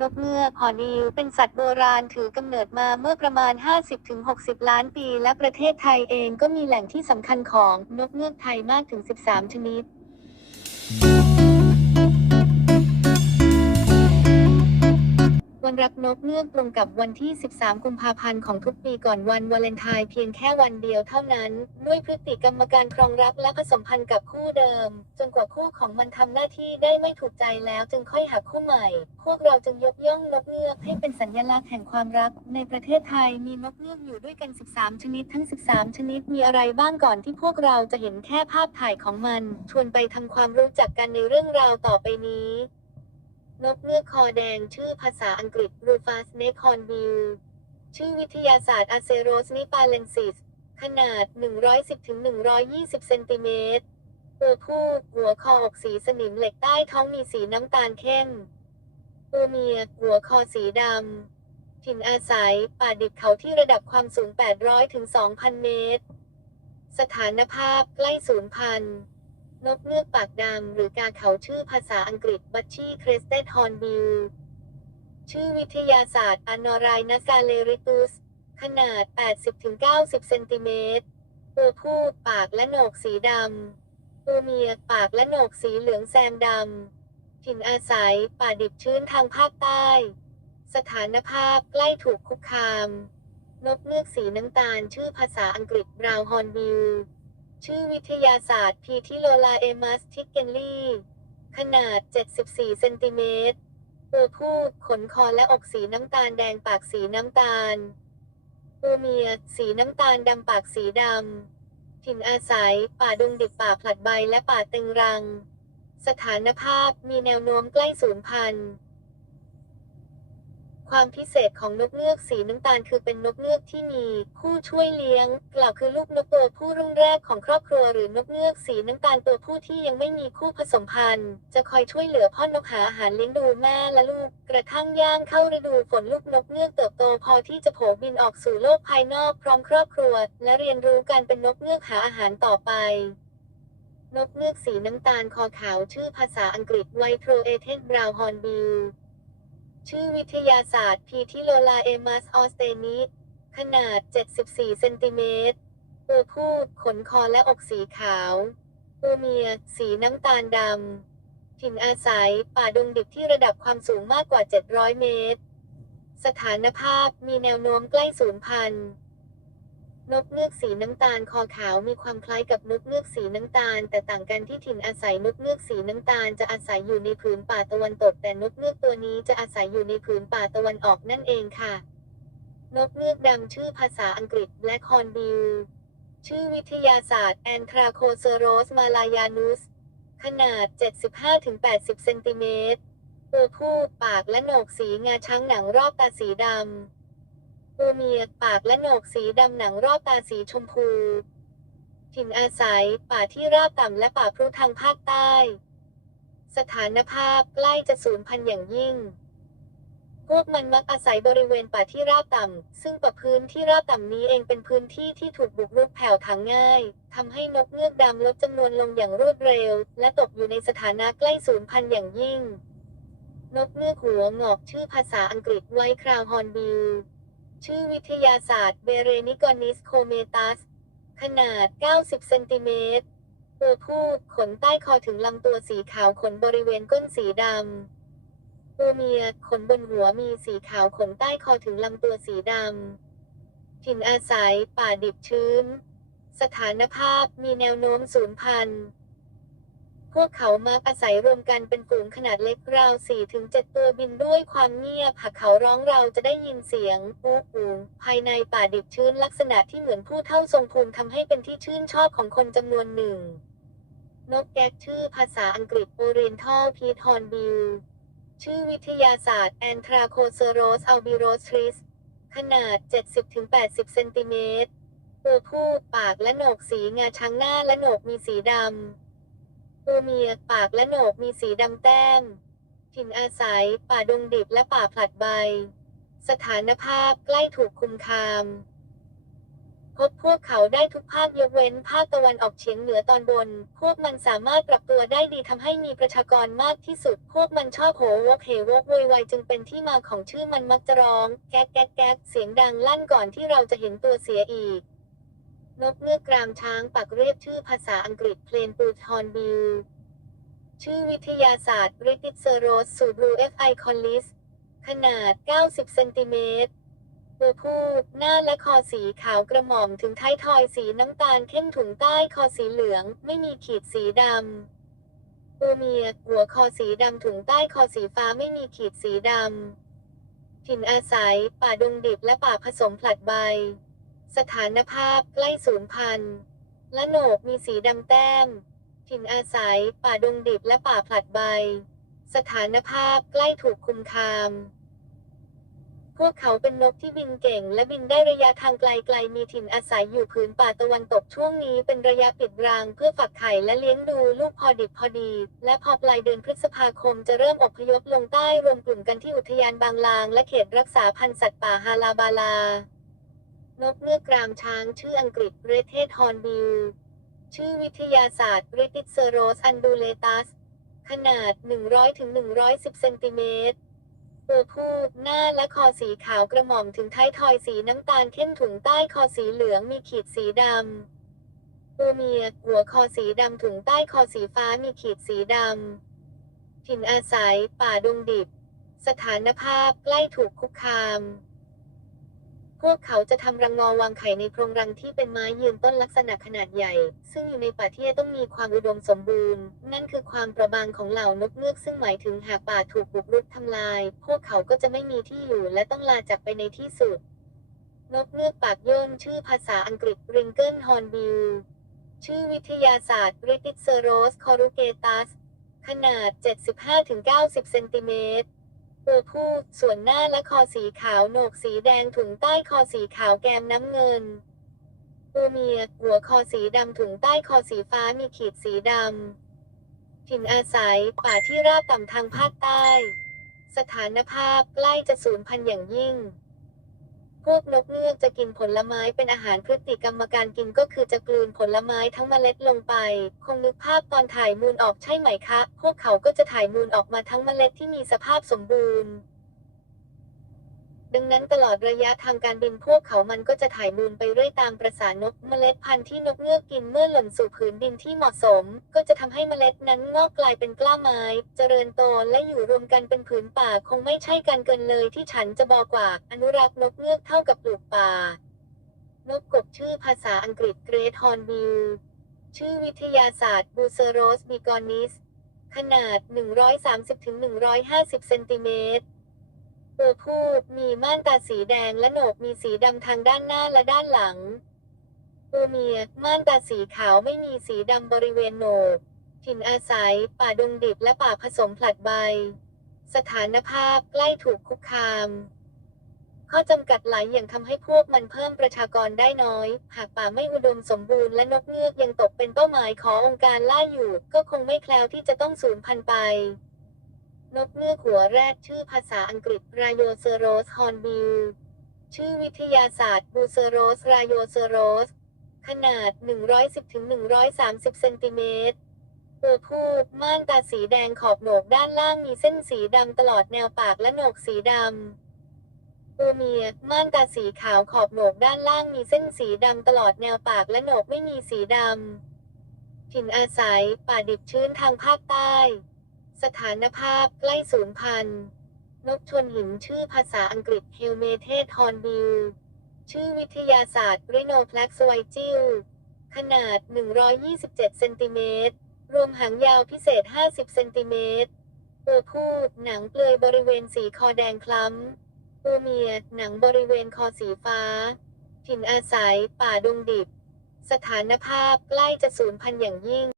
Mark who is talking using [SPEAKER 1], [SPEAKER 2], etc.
[SPEAKER 1] นกเงือกหอนีลเป็นสัตว์โบราณถือกำเนิดมาเมื่อประมาณ 50-60 ล้านปี และประเทศไทยเองก็มีแหล่งที่สำคัญของนกเงือกไทยมากถึง 13 ชนิด วันรักนกเงือกตรงกับวันที่ 13 กุมภาพันธ์ของทุกปีก่อนวันวาเลนไทน์เพียงแค่วันเดียวเท่านั้น ด้วยพฤติกรรมการครองรักและผสมพันธ์กับคู่เดิม จนกว่าคู่ของมันทำหน้าที่ได้ไม่ถูกใจแล้วจึงค่อยหาคู่ใหม่ พวกเราจึงยกย่องนกเงือกให้เป็นสัญลักษณ์แห่งความรัก ในประเทศไทยมีนกเงือกอยู่ด้วยกัน 13 ชนิดทั้ง 13 ชนิดมีอะไรบ้างก่อนที่พวกเราจะเห็นแค่ภาพถ่ายของมัน ชวนไปทำความรู้จักกันในเรื่องราวต่อไปนี้ นกเงือกคอแดงชื่อภาษาอังกฤษ Rufus neckcornbill ชื่อวิทยาศาสตร์ Aceros nipalensis ขนาด 110-120 เซนติเมตรตัวผู้หัวคออกสีสนิมเหล็กใต้ท้องมีสีน้ำตาลเข้มตัวเมียหัวคอสีดำ ถิ่นอาศัย ป่าดิบเขาที่ระดับความสูง 800-2,000 เมตร สถานภาพใกล้สูญพันธุ์ นกเงือกปากดำหรือกาเขาชื่อภาษาอังกฤษบัชชีครสเตดฮอนบิลชื่อวิทยาศาสตร์อนอรายนาซาเลริตุส ขนาด 80-90 เซนติเมตรตัวผู้ปากและโหนกสีดำตัวเมียปากและโหนกสีเหลืองแซมดำถิ่นอาศัยป่าดิบชื้นทางภาคใต้ สถานภาพใกล้ถูกคุกคาม นกเงือกสีน้ำตาลชื่อภาษาอังกฤษบราวฮอนบิล ชื่อวิทยาศาสตร์พีทิโลลาเอมัสทิกเกนลีขนาด 74 เซนติเมตรตัวผู้ขนคอและอกสีน้ำตาลแดงปากสีน้ำตาลตัวเมีย สีน้ำตาลดำปากสีดำ ถิ่นอาศัย ป่าดงดิบป่าผลัดใบและป่าตึงรัง สถานภาพมีแนวโน้มใกล้สูญพันธุ์ ความพิเศษของนกเงือกสีน้ำตาลคือเป็นนกเงือกที่มีผู้ช่วยเลี้ยง กล่าวคือลูกนกตัวผู้รุ่นแรกของครอบครัวหรือนกเงือกสีน้ำตาลตัวผู้ที่ยังไม่มีคู่ผสมพันธุ์ จะคอยช่วยเหลือพ่อนกหาอาหารเลี้ยงดูแม่และลูก กระทั่งย่างเข้าฤดูฝนลูกนกเงือกเติบโตพอที่จะโผบินออกสู่โลกภายนอกพร้อมครอบครัว และเรียนรู้การเป็นนกเงือกหาอาหารต่อไปนกเงือกสีน้ำตาลคอขาวชื่อภาษาอังกฤษไวโทรเอเทนบราวฮอนบิล ชื่อวิทยาศาสตร์พีทิโลลาเอมัสออสเตนิขนาด 74 เซนติเมตรตัวผู้ขนคอและอกสีขาวตัวเมีย สีน้ำตาลดำ ถิ่นอาศัย ป่าดงดิบที่ระดับความสูงมากกว่า 700 เมตร สถานภาพมีแนวโน้มใกล้สูญพันธุ์ นกเงือกสีน้ำตาลคอขาวมีความคล้ายกับนกเงือกสีน้ำตาล แต่ต่างกันที่ถิ่นอาศัยนกเงือกสีน้ำตาลจะอาศัยอยู่ในผืนป่าตะวันตก แต่นกเงือกตัวนี้จะอาศัยอยู่ในผืนป่าตะวันออกนั่นเองค่ะ นกเงือกดำชื่อภาษาอังกฤษและคอนบิลชื่อวิทยาศาสตร์แอนทราโคเซโรสมาลายานุส ขนาด 75-80 เซนติเมตรตัวผู้ปากและโหนกสีงาช้างหนังรอบตาสีดำ ตัวเมียปากและโหนกสีดำหนังรอบตาสีชมพู ถิ่นอาศัย ป่าที่ราบต่ำและป่าพรุทางภาคใต้ สถานภาพใกล้จะสูญพันธุ์อย่างยิ่ง พวกมันมักอาศัยบริเวณป่าที่ราบต่ำ ซึ่งป่าพื้นที่ราบต่ำนี้เองเป็นพื้นที่ที่ถูกบุกรุกแผ่วถางง่ายทำให้นกเงือกดำลดจำนวนลงอย่างรวดเร็ว และตกอยู่ในสถานะใกล้สูญพันธุ์อย่างยิ่ง นกเงือกหัวงอกชื่อภาษาอังกฤษไวคราวฮอนบิล ชื่อวิทยาศาสตร์เบเรนิกอนิสโคเมตัส ขนาด 90 เซนติเมตร ตัวผู้ขนใต้คอถึงลำตัวสีขาวขนบริเวณก้นสีดำ ตัวเมียขนบนหัวมีสีขาวขนใต้คอถึงลำตัวสีดำ ถิ่นอาศัยป่าดิบชื้น สถานภาพมีแนวโน้มสูญพันธุ์ พวกเขามักอาศัยรวมกันเป็นฝูงขนาดเล็กราว4-7ตัวบินด้วยความเงียบ หากเขาร้องเราจะได้ยินเสียงปูปูภายในป่าดิบชื้นลักษณะที่เหมือนผู้เท่าทรงภูมิทำให้เป็นที่ชื่นชอบของคนจำนวนหนึ่ง นกแก๊กชื่อภาษาอังกฤษ Oriental p e t h o r n b i l l ชื่อวิทยาศาสตร์ Anthracoceros albirostris ขนาด 70-80 เซนติเมตรตัวผู้ปากและโหนกสีงาช้างหน้าและโหนกมีสีดำ ตัวเมียปากและโหนกมีสีดำแต้ม ถิ่นอาศัย ป่าดงดิบและป่าผลัดใบ สถานภาพใกล้ถูกคุมคาม พบพวกเขาได้ทุกภาคยกเว้นภาคตะวันออกเฉียงเหนือตอนบน พวกมันสามารถปรับตัวได้ดีทำให้มีประชากรมากที่สุด พวกมันชอบโหวกเหวกโวยวายจึงเป็นที่มาของชื่อมันมักจะร้อง แก๊กแก๊กแก๊กเสียงดังลั่นก่อนที่เราจะเห็นตัวเสียอีก นกเงือกกรามช้างปักเรียบชื่อภาษาอังกฤษเพลนปูทอนบิลชื่อวิทยาศาสตร์ b r i t i s c e r o s s u b r u fi collis ขนาด 90 เซนติเมตรตัวผู้หน้าและคอสีขาวกระหม่อมถึงท้ายทอยสีน้ำตาลเข้มถุงใต้คอสีเหลือง ไม่มีขีดสีดำตัวเมียหัวคอสีดำถุงใต้คอสีฟ้าไม่มีขีดสีดำถิ่นอาศัย ป่าดงดิบและป่าผสมผลัดใบ สถานภาพใกล้สูญพันธุ์และโหนกมีสีดำแต้ม ถิ่นอาศัยป่าดงดิบและป่าผลัดใบ สถานภาพใกล้ถูกคุมคาม พวกเขาเป็นนกที่บินเก่งและบินได้ระยะทางไกลๆ มีถิ่นอาศัยอยู่พื้นป่าตะวันตกช่วงนี้เป็นระยะปิดรังเพื่อฝักไข่และเลี้ยงดูลูกพอดิบพอดี และพอปลายเดือนพฤษภาคมจะเริ่มอพยพลงใต้รวมกลุ่มกันที่อุทยานบางลาง และเขตรักษาพันธุ์สัตว์ป่าฮาลาบาลา นกเงือกกรามช้างชื่ออังกฤษเรเทศฮอนบิลชื่อวิทยาศาสตร์ b r i t i s c e r o s undulatus ขนาด 100-110เซนติเมตรตัวผู้หน้าและคอสีขาวกระหม่อมถึงท้ายทอยสีน้ำตาลเข้มถุงใต้คอสีเหลืองมีขีดสีดำตัวเมียหัวคอสีดำถุงใต้คอสีฟ้ามีขีดสีดำถิ่นอาศัย ป่าดงดิบ สถานภาพใกล้ถูกคุกคาม พวกเขาจะทำรังงอวางไข่ในโพรงรังที่เป็นไม้ยืนต้นลักษณะขนาดใหญ่ ซึ่งอยู่ในป่าที่ต้องมีความอุดมสมบูรณ์ นั่นคือความประบางของเหล่านกเงือกซึ่งหมายถึงหากป่าถูกบุกรุกทำลาย พวกเขาก็จะไม่มีที่อยู่และต้องลาจากไปในที่สุด นกเงือกปากย่นชื่อภาษาอังกฤษ r i n g l e hornbill ชื่อวิทยาศาสตร์ b r i t i s c e r o s corrugatus ขนาด 75-90 เซนติเมตร ตัวผู้ส่วนหน้าและคอสีขาวโหนกสีแดงถุงใต้คอสีขาวแกมน้ำเงินตัวเมียหัวคอสีดำถุงใต้คอสีฟ้ามีขีดสีดำถิ่นอาศัยป่าที่ราบต่ำทางภาคใต้ สถานภาพใกล้จะสูญพันธุ์อย่างยิ่ง วกนกเงือกจะกินผลไม้เป็นอาหารพฤติกรรมการกินก็คือจะกลืนผลไม้ทั้งเมล็ดลงไป คงนึกภาพตอนถ่ายมูลออกใช่ไหมคะ พวกเขาก็จะถ่ายมูลออกมาทั้งเมล็ดที่มีสภาพสมบูรณ์ ดังนั้นตลอดระยะทางการบินพวกเขามันก็จะถ่ายมูลไปเรื่อยตามประสานกเมล็ดพันธุ์ที่นกเงือกกินเมื่อหล่นสู่ผืนดินที่เหมาะสม ก็จะทำให้เมล็ดนั้นงอกกลายเป็นกล้าไม้ เจริญโตและอยู่รวมกันเป็นผืนป่าคงไม่ใช่การเกินเลยที่ฉันจะบอกว่า อนุรักษ์นกเงือกเท่ากับปลูกป่านกกบชื่อภาษาอังกฤษเกรทฮอร์นบิลชื่อวิทยาศาสตร์บูเซโรสบิกอนิสขนาด 130-150 เซนติเมตร ตัวผู้มีม่านตาสีแดงและโหนกมีสีดำทางด้านหน้าและด้านหลัง ตัวเมียม่านตาสีขาวไม่มีสีดำบริเวณโหนกถิ่นอาศัย ป่าดงดิบและป่าผสมผลัดใบ สถานภาพใกล้ถูกคุกคาม ข้อจำกัดหลายอย่างทำให้พวกมันเพิ่มประชากรได้น้อย หากป่าไม่อุดมสมบูรณ์และนกเงือกยังตกเป็นเป้าหมายขององค์การล่าอยู่ ก็คงไม่แคล้วที่จะต้องสูญพันธุ์ไป นกเงือกหัวแรกชื่อภาษาอังกฤษรายโยเซโรสฮอนบิลชื่อวิทยาศาสตร์บูเซโรสรายโยเซโรส ขนาด 110-130 เซนติเมตรตัวผู้ม่านตาสีแดงขอบโหนกด้านล่างมีเส้นสีดำตลอดแนวปากและโหนกสีดำตัวเมียม่านตาสีขาวขอบโหนกด้านล่างมีเส้นสีดำตลอดแนวปากและโหนกไม่มีสีดำถิ่นอาศัยป่าดิบชื้นทางภาคใต้ สถานภาพใกล้สูญพันธุ์ นกชนหินชื่อภาษาอังกฤษเฮลเมเทสฮอนบิลชื่อวิทยาศาสตร์ริโนแพล็กสไวจิลขนาด 127 เซนติเมตร รวมหางยาวพิเศษ 50 เซนติเมตรตัวผู้หนังเปลือยบริเวณสีคอแดงคล้ำตัวเมียหนังบริเวณคอสีฟ้า ถิ่นอาศัยป่าดงดิบ สถานภาพใกล้จะสูญพันธุ์อย่างยิ่ง